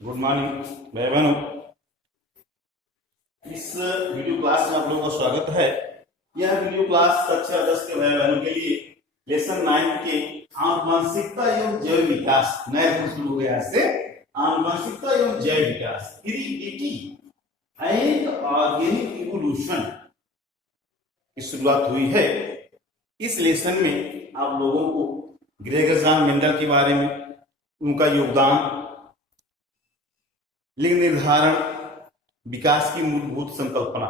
Good morning भाई बहनों। इस वीडियो क्लास में आप लोगों का स्वागत है। यह वीडियो क्लास कक्षा 10 के भाई बहनों के लिए लेसन 9 के आनुवंशिकता एवं जैव विकास नया शुरू हो गया है। आनुवंशिकता एवं जैव विकास हेरिडिटी एंड ऑर्गेनिक इवोल्यूशन की शुरुआत हुई है। इस लेसन में आप लोगों को ग्रेगर जॉन मेंडल के बारे में, उनका योगदान, लिंग निर्धारण, विकास की मूलभूत संकल्पना,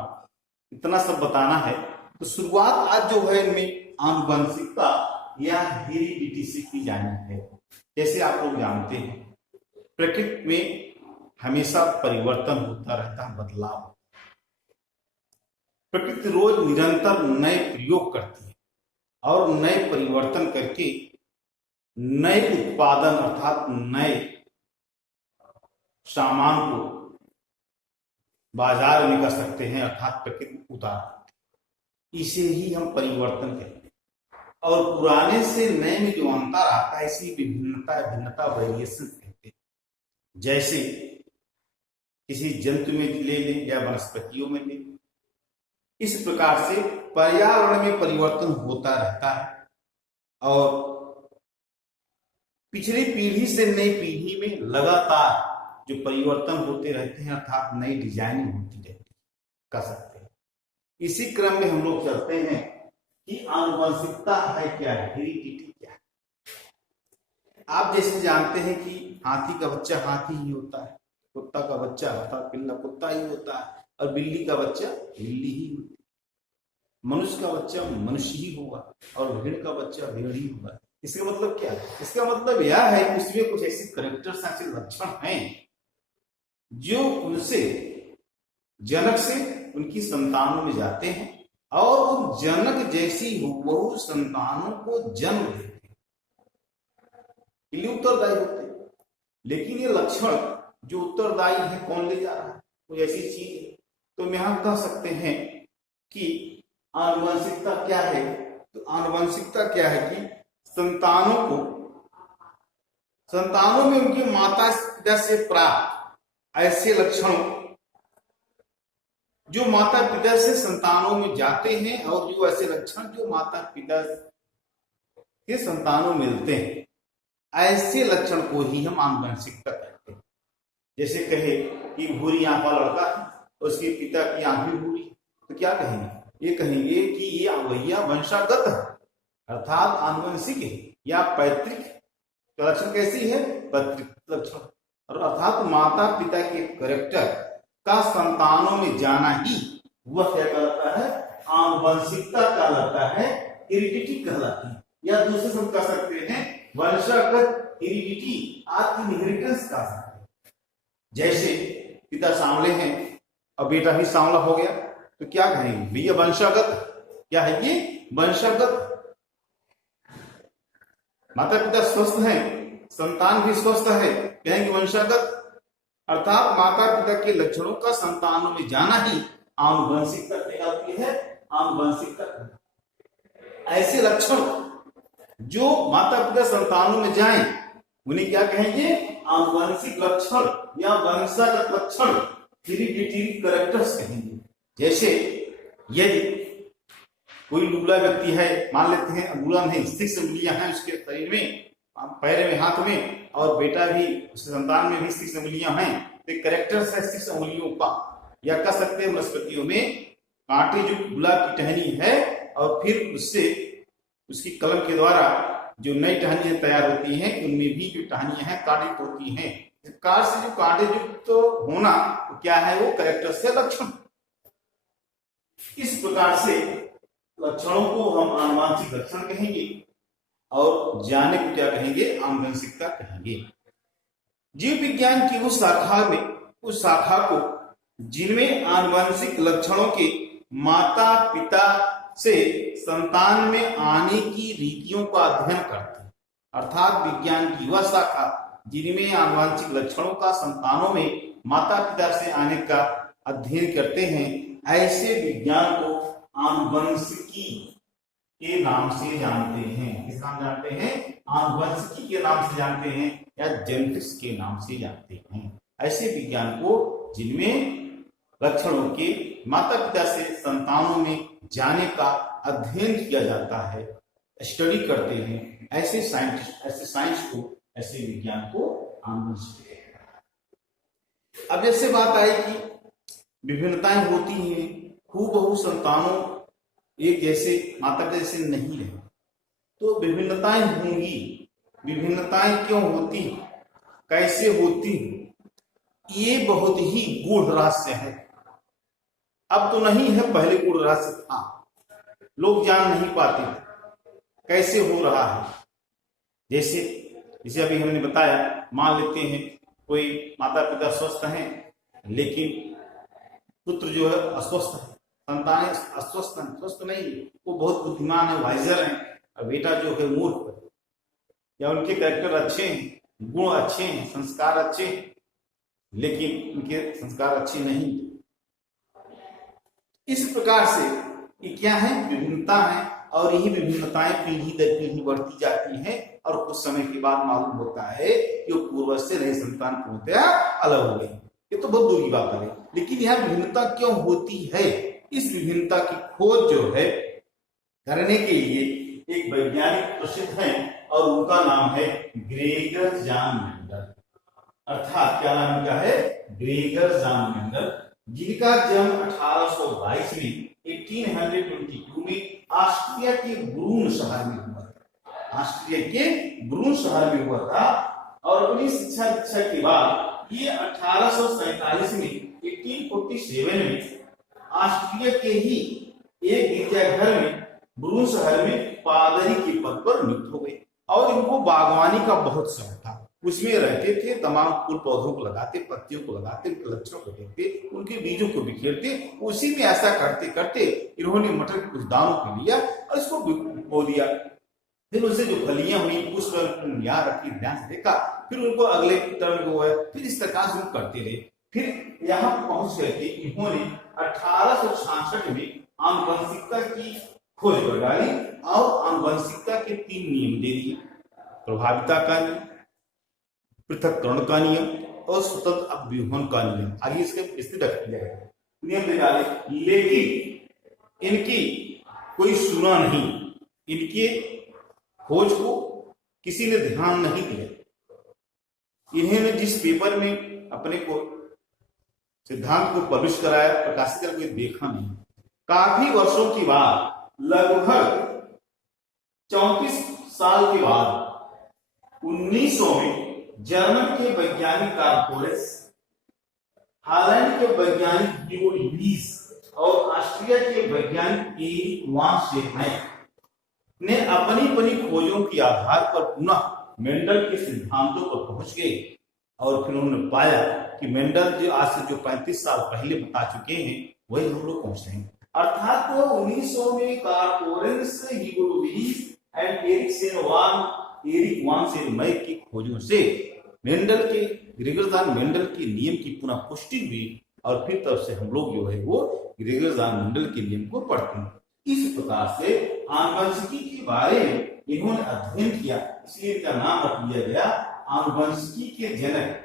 इतना सब बताना है। तो शुरुआत आज जो है इनमें आनुवंशिकता या हेरिडिटी से की जानी है। जैसे आप लोग जानते हैं प्रकृति में हमेशा परिवर्तन होता रहता है, बदलाव। प्रकृति रोज निरंतर नए प्रयोग करती है और नए परिवर्तन करके नए उत्पादन अर्थात नए सामान को बाजार में कर सकते हैं, अर्थात प्रकृति उतार। इसे ही हम परिवर्तन कहते हैं। और पुराने से नए में जो अंतर आता है इसी भिन्नता वेरिएशन कहते हैं। जैसे किसी जंतु में ले लें या वनस्पतियों में ले, इस प्रकार से पर्यावरण में परिवर्तन होता रहता है और पिछली पीढ़ी से नई पीढ़ी में लगातार जो परिवर्तन होते रहते हैं, अर्थात नई डिजाइनिंग होती रहती है, कर सकते हैं। इसी क्रम में हम लोग चलते हैं कि आनुवंशिकता है क्या है, हेरिडिटी क्या है। आप जैसे जानते हैं कि हाथी का बच्चा हाथी ही होता है, कुत्ता का बच्चा अर्थात पिल्ला कुत्ता ही होता है, और बिल्ली का बच्चा बिल्ली ही होती है। मनुष्य का बच्चा मनुष्य ही होगा और भेड़ का बच्चा भेड़ ही होगा। इसका मतलब क्या है? इसका मतलब यह है कि उसमें कुछ ऐसे कैरेक्टर्स, ऐसे लक्षण हैं जो उनसे जनक से उनकी संतानों में जाते हैं और उन जनक जैसी बहु संतानों को जन्म देते हैं, लिए उत्तरदायी होते हैं। लेकिन ये लक्षण जो उत्तरदायी है कौन ले जा रहा है, कोई ऐसी चीज है। तो हम यहां कह सकते हैं कि आनुवंशिकता क्या है। तो आनुवंशिकता क्या है कि संतानों में उनके माता पिता से प्राप्त ऐसे लक्षणों जो माता पिता से संतानों में जाते हैं और जो ऐसे लक्षण जो माता पिता के संतानों में मिलते हैं, ऐसे लक्षण को ही हम आनुवंशिकता कहते हैं। जैसे कहे कि भूरी आंख वाला लड़का है और उसके पिता की आंख भी भूरी, तो क्या कहेंगे? ये कहेंगे कि ये अवैया वंशागत है, अर्थात आनुवंशिक है या पैतृक। तो लक्षण कैसी है? पैतृक लक्षण। और अर्थात माता पिता के कैरेक्टर का संतानों में जाना ही वह क्या कहलाता है? आनुवंशिकता कहलाता है, हेरिडिटी कहलाती है। या दूसरे शब्द कह सकते हैं वंशागत हेरिडिटी, आप इनहेरिटेंस कह सकते हैं। जैसे पिता सांवले हैं और बेटा भी सांवला हो गया, तो क्या कहेंगे? भैया वंशागत। क्या है ये? वंशागत। माता पिता स्वस्थ हैं, संतान भी स्वस्थ है, कहेंगे वंशागत। अर्थात माता पिता के लक्षणों का संतानों में जाना ही आनुवंशिकता कहलाती है। आनुवंशिकता ऐसे लक्षण जो माता पिता संतानों में जाएं उन्हें क्या कहेंगे? आनुवंशिक लक्षण या वंशागत लक्षण, हेरिडिटरी कैरेक्टर्स कहेंगे। जैसे यदि कोई लूला व्यक्ति है, मान लेते हैं लूला नहीं, 6 उंगलियां हैं उसके शरीर में, पैर में, हाथ में, और बेटा भी उसके संतान में भी 6 उंगलियां हैं, तो कैरेक्टर्स है 6 उंगलियों का। या कह सकते हैं वनस्पतियों में कांटे जो गुलाब की टहनी है और फिर उससे उसकी कलम के द्वारा जो नई टहनियां तैयार होती हैं, उनमें भी जो टहनियां हैं कांटित होती हैं। कार से जो कांटे युक्त होना तो क्या है? वो कैरेक्टर्स है, लक्षण। इस प्रकार से लक्षणों को हम आनुवंशिक लक्षण कहेंगे और जाने को क्या कहेंगे? आनुवंशिकता कहेंगे। जीव विज्ञान की उस शाखा को जिनमें आनुवंशिक लक्षणों के माता पिता से संतान में आने की रीतियों का अध्ययन करते हैं। अर्थात विज्ञान की वह शाखा जिनमें आनुवंशिक लक्षणों का संतानों में माता पिता से आने का अध्ययन करते हैं, ऐसे विज्ञान को आनुवंशिकी के नाम से जानते हैं। किस नाम जानते हैं? आनुवंशिकी के नाम से जानते हैं या जेनेटिक्स के नाम से जानते हैं। ऐसे विज्ञान को जिनमें लक्षणों के माता पिता से संतानों में जाने का अध्ययन किया जाता है, स्टडी करते हैं, ऐसे साइंटिस्ट, ऐसे साइंस को, ऐसे विज्ञान को आनुवंशिक कहते हैं। अब जैसे बात आई कि विभिन्नताएं होती हैं, हूबहू संतानों एक जैसे माता पिता जैसे नहीं रहे, तो विभिन्नताएं होंगी। विभिन्नताएं क्यों होती, कैसे होती, ये बहुत ही गूढ़ रहस्य है। अब तो नहीं है, पहले गूढ़ रहस्य था, लोग जान नहीं पाते कैसे हो रहा है। जैसे अभी हमने बताया, मान लेते हैं कोई माता पिता स्वस्थ हैं लेकिन पुत्र जो है अस्वस्थ है, संतानें अस्वस्थ हैं, स्वस्थ नहीं है, वो बहुत बुद्धिमान है, वाइजर है, और बेटा जो है मूर्ख है, या उनके कैरेक्टर अच्छे हैं, गुण अच्छे हैं, संस्कार अच्छे हैं, लेकिन उनके संस्कार अच्छे नहीं। इस प्रकार से ये क्या है, विभिन्नता है, और यही विभिन्नताएं पीढ़ी दर पीढ़ी बढ़ती जाती हैं, और कुछ समय के बाद मालूम होता है कि वो पूर्वज से रहे संतान पूर्णतया अलग हो गई। ये तो बहुत दूर की बात है, लेकिन यह विभिन्नता क्यों होती है, इस विभिन्नता की खोज जो है करने के लिए एक वैज्ञानिक प्रसिद्ध है, और उनका नाम है ग्रेगर जान मेंडल। अर्थात क्या नाम क्या है, ग्रेगर जान मेंडल, जिनका जन्म 1822 में 1822 में ऑस्ट्रिया के ब्रून शहर में हुआ था। ऑस्ट्रिया के ब्रून शहर में हुआ था, और अपनी शिक्षा दीक्षा के बाद ये 1847 में 1847 में ऑस्ट्रिया के ही एक गिरजाघर में ब्रून शहर में पादरी के पद पर नियुक्त हो गए। और इनको बागवानी का बहुत शौक था, उसमें रहते थे, तमाम फूल पौधों को लगाते, पत्तियों को लगाते, उनके लक्षणों को देखते, उनके बीजों को बिखेरते। उसी में ऐसा करते करते इन्होंने मटर के कुछ दानों को लिया और इसको बो दिया। फिर उससे जो फलियां हुई उसको याद रखी, ध्यान से देखा, फिर उनको अगले टर्न को है, फिर इस प्रकार से करते रहे। फिर यहाँ पहुंच गए थे, इन्होंने 1866 में आनुवंशिकता की खोज कर डाली, और आनुवंशिकता के 3 नियम दे दिए, प्रभाविता का नियम, पृथक्करण का नियम, और स्वतंत्र अव्यूहन का नियम। आगे इसके स्थिति नियम दे डाले, लेकिन इनकी कोई सुना नहीं, इनके खोज को किसी ने ध्यान नहीं दिया। इन्होंने जिस पेपर में अपने को सिद्धांत को पब्लिश कराया, प्रकाशित कर, कोई देखा नहीं। काफी वर्षों के बाद, लगभग 34 साल के बाद 1900 में जर्मन के वैज्ञानिक कार्पोरेस, हालैंड के वैज्ञानिक गियोर्ग लीस और ऑस्ट्रिया के वैज्ञानिक एरिक वान शेटनायर ने अपनी खोजों के आधार पर पुनः मेंडल के सिद्धांतों पर पहुंच गए, और फिर उन्होंने पाया कि मेंडल जो आज से जो 35 साल पहले बता चुके हैं, वही हम लोग पहुंच रहे हैं। अर्थात तो 1900 में कार्पोरेस, गियोर्ग लीस एंड एरिक वान शेटनायर की खोजों से मेंडल के, ग्रेगर जान मेंडल के नियम की पुनः पुष्टि हुई, और फिर तब से हम लोग जो है वो ग्रेगर जान मेंडल के नियम को पढ़ते हैं। इस प्रकार से आनुवंशिकी के बारे में इन्होंने अध्ययन किया, इसलिए इनका नाम रख दिया गया आनुवंशिकी के जनक,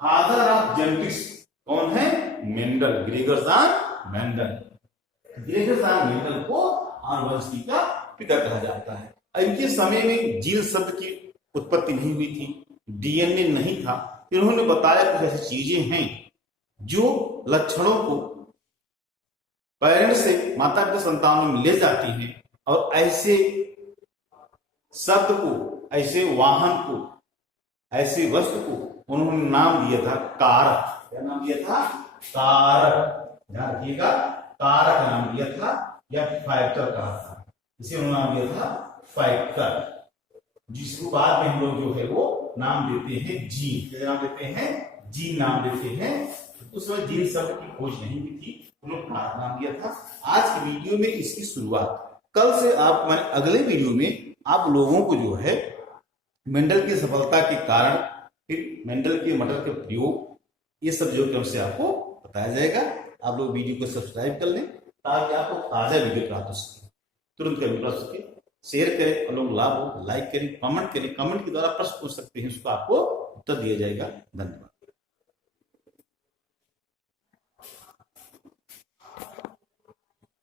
फादर ऑफ जेनेटिक्स। कौन है, मेंडल, ग्रेगर जान मेंडल। ग्रेगर जान मेंडल को आनुवंशिकी का पिता कहा जाता है। इनके समय में जीन शब्द की उत्पत्ति नहीं हुई थी, डीएनए नहीं था। फिर उन्होंने बताया कुछ ऐसी चीजें हैं जो लक्षणों को पेरेंट्स से माता पिता संतानों में ले जाती हैं, और ऐसे शब्द को, ऐसे वाहन को, ऐसे वस्तु को उन्होंने नाम दिया था कारक। क्या नाम दिया था, कारक। ध्यान रखिएगा, कारक नाम दिया था, या फैक्टर कहा था। इसे उन्होंने नाम दिया था फैक्टर, जिसको बाद में हम लोग जो है वो नाम देते हैं जीन। क्या नाम देते हैं, जीन नाम देते हैं। उस समय जीन शब्द की खोज नहीं हुई थी, उन्होंने नाम दिया था। आज की वीडियो में इसकी शुरुआत, कल से आप, मैंने अगले वीडियो में आप लोगों को जो है मेंडल की सफलता के कारण, फिर मेंडल के मटर के प्रयोग, ये सब जो क्रम से आपको बताया जाएगा। आप लोग वीडियो को सब्सक्राइब कर लें ताकि आपको ताजा वीडियो प्राप्त हो सके, तुरंत कभी प्राप्त हो सके। शेयर करें और लोग लाभ हो, लाइक करें, कमेंट करें, कमेंट के द्वारा प्रश्न पूछ सकते हैं, उसको आपको उत्तर दिया जाएगा। धन्यवाद।